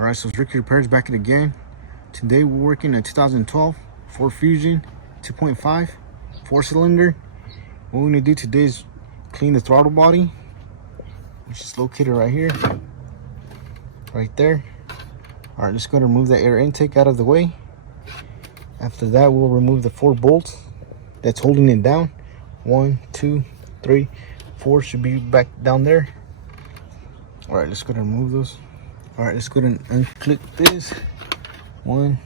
Alright, so it's Ricky Repairs back at it again. Today we're working a 2012 Ford Fusion 2.5 4-cylinder. What we're going to do today is clean the throttle body, which is located right here, right there. Alright, let's go to remove that air intake out of the way. After that, we'll remove the 4 bolts that's holding it down. 1, 2, 3, 4 should be back down there. Alright, let's go to remove those. Alright, let's go ahead and unclick this. 1,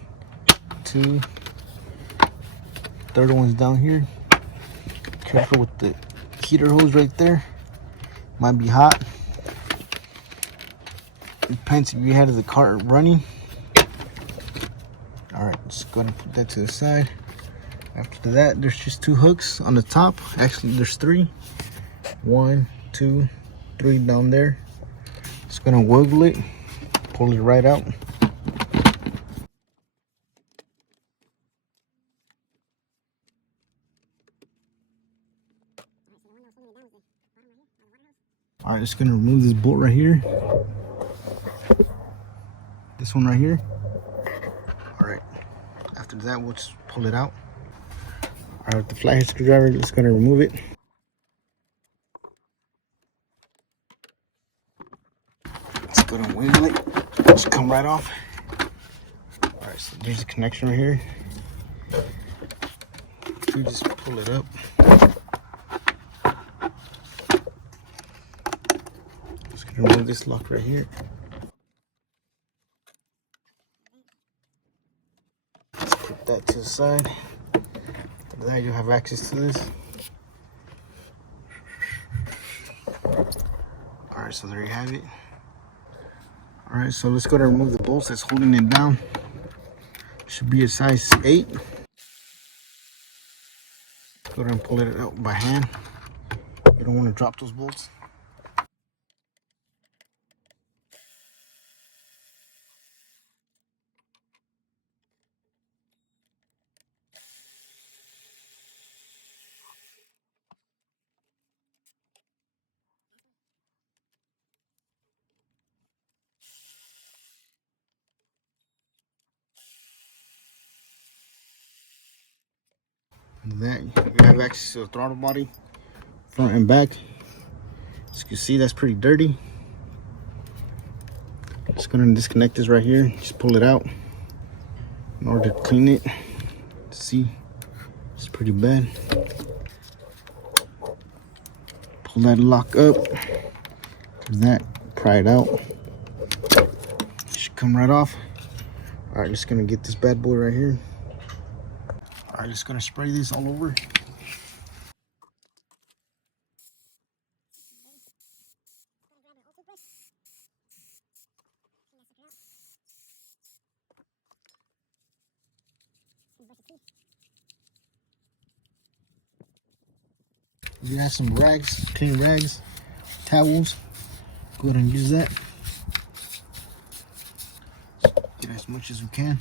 2, third one's down here. Careful with the heater hose right there. Might be hot. Depends if you had the car running. Alright, let's go ahead and put that to the side. After that, there's just 2 hooks on the top. Actually, there's 3. 1, 2, 3 down there. Just gonna wiggle it, pull it right out. Alright, just gonna remove this bolt right here. This one right here. Alright, after that, we'll just pull it out. Alright, with the flathead screwdriver, just gonna remove it. Let's go and wiggle it. Just come right off. Alright, so there's a connection right here. You just pull it up. Just gonna remove this lock right here. Let's put that to the side. After that, you'll have access to this. Alright, so there you have it. Alright, so let's go to remove the bolts that's holding it down. Should be a size 8. Go ahead and pull it out by hand. You don't want to drop those bolts. And that, you have access to the throttle body, front and back. As you can see, that's pretty dirty. Just gonna disconnect this right here. Just pull it out in order to clean it. See, it's pretty bad. Pull that lock up. That, pry it out. It should come right off. All right, just gonna get this bad boy right here. All right, just gonna spray this all over. If you have some rags, clean rags, towels, go ahead and use that. Get as much as we can.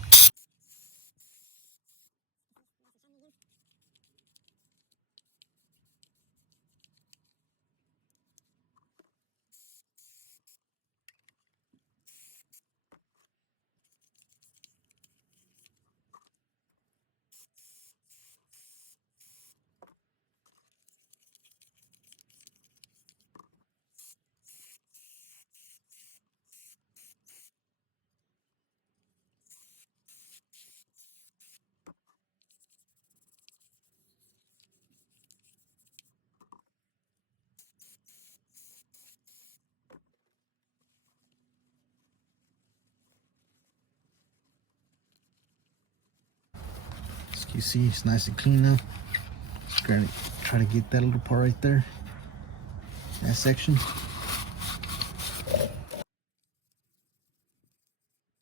As you see, it's nice and clean now. Just gonna try to get that little part right there, that section.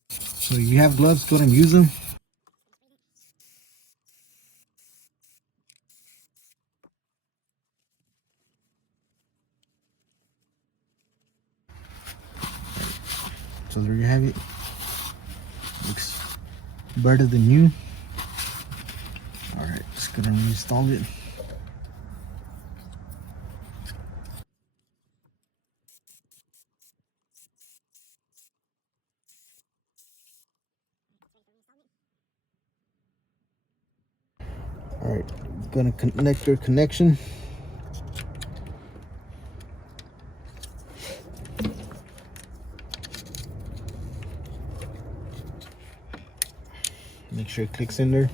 So if you have gloves, go ahead and use them. So there you have it. Looks better than new. Alright, just gonna reinstall it. All right, gonna connect your connection. Make sure it clicks in there.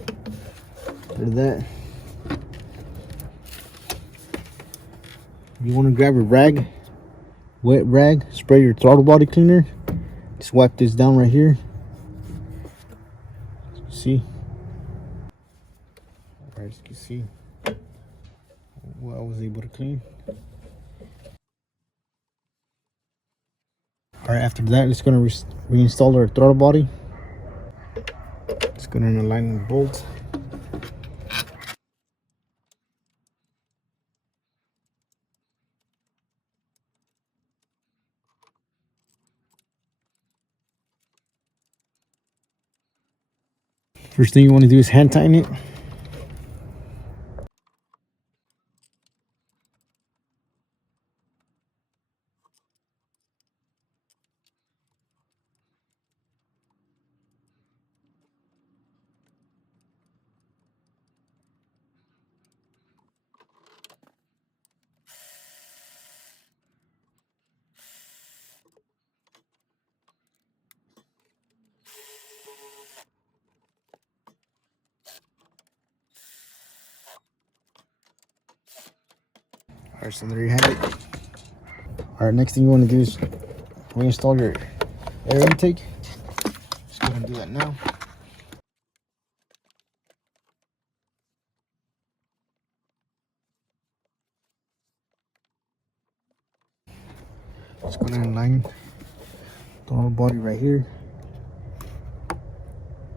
After that, you want to grab a rag, wet rag, spray your throttle body cleaner. Just wipe this down right here. See? Alright, as you can see what I was able to clean. Alright, after that, it's going to reinstall our throttle body. It's going to align the bolts. First thing you want to do is hand tighten it. Alright, so there you have it. Alright, next thing you want to do is reinstall your air intake. Just go ahead and do that now. Just go ahead and line the throttle body right here.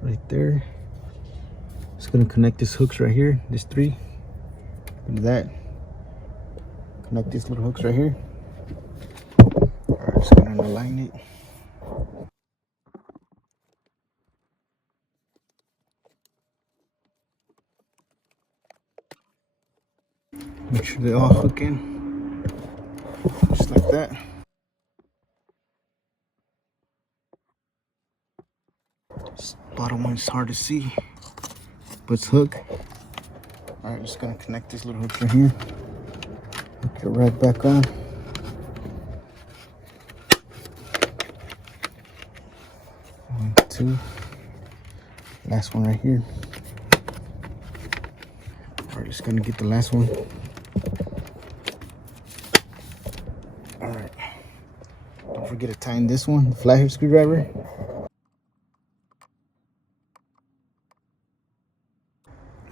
Right there. Just gonna connect these hooks right here, these three. Do that. Connect these little hooks right here. Alright, just gonna align it. Make sure they all hook in. Just like that. This bottom one is hard to see, but it's hooked. Alright, just gonna connect these little hooks right here. Hook your rag back on. One, two. Last one right here. Alright, just gonna get the last one. Alright. Don't forget to tighten this one, the flathead screwdriver.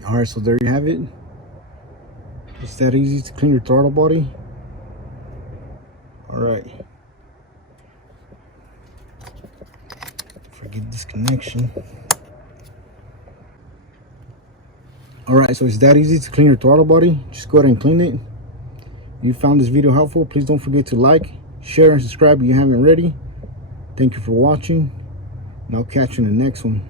Alright, so there you have it. It's that easy to clean your throttle body. Alright. Forget this connection. Alright, so it's that easy to clean your throttle body. Just go ahead and clean it. If you found this video helpful, please don't forget to like, share, and subscribe if you haven't already. Thank you for watching, and I'll catch you in the next one.